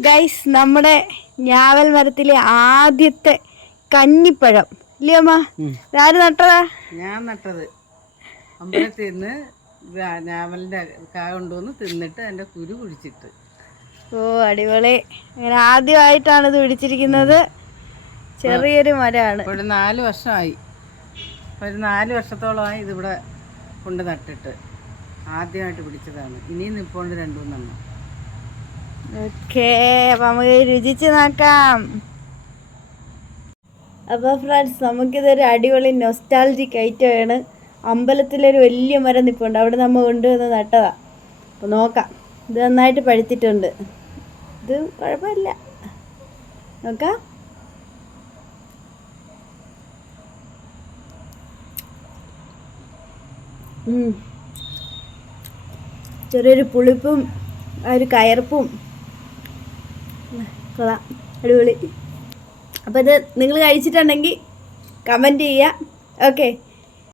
Guys നമ്മുടെ ഞാവൽ മരത്തിലെ ആദ്യത്തെ കഞ്ഞിപ്പഴം. ഇല്ലയോ അമ്മ? ആര് നട്ടതാ? ഞാൻ നട്ടത്. അമ്പലത്തിൽ നിന്ന് ഞാ- ഞാവലിന്റെ കാ കൊണ്ടുവന്ന് തിന്നിട്ട് എന്റെ കുരു കുടിച്ചിട്ട്. ഓ അടിപൊളി. അങ്ങനെ ആദ്യമായിട്ടാണ് ഇത് പിടിച്ചിരിക്കുന്നത്. ചെറിയൊരു മരമാണ്. ഒരു നാല് വർഷമായി. ഒരു നാല് വർഷത്തോളമായി ഇതിവിടെ കൊണ്ട് നട്ടിട്ട്. ആദ്യമായിട്ട് പിടിച്ചതാണ്. ഇനിയും നിപ്പോണ്ട് രണ്ടു മൂന്നെണ്ണം ഓക്കേ അപ്പൊ നമുക്ക് രുചിച്ച് നോക്കാം. അപ്പോൾ ഫ്രണ്ട്സ് നമുക്കിതൊരു അടിപൊളി നൊസ്റ്റാൾജിക് ഐറ്റമാണ് അമ്പലത്തിലൊരു വലിയ മരം നിൽപ്പുണ്ട് അവിടെ നമ്മൾ കൊണ്ടുവന്ന് നട്ടതാ. അപ്പോൾ നോക്കാം. ഇത് നന്നായിട്ട് പഴുത്തിട്ടുണ്ട്. ഇത് കുഴപ്പമില്ല. നോക്കാം. ചെറിയൊരു പുളിപ്പും ആ ഒരു കയർപ്പും കൊള്ളാം. അടിപൊളി. അപ്പോൾ ഇത് നിങ്ങൾ കഴിച്ചിട്ടുണ്ടെങ്കിൽ കമന്റ് ചെയ്യുക. ഓക്കെ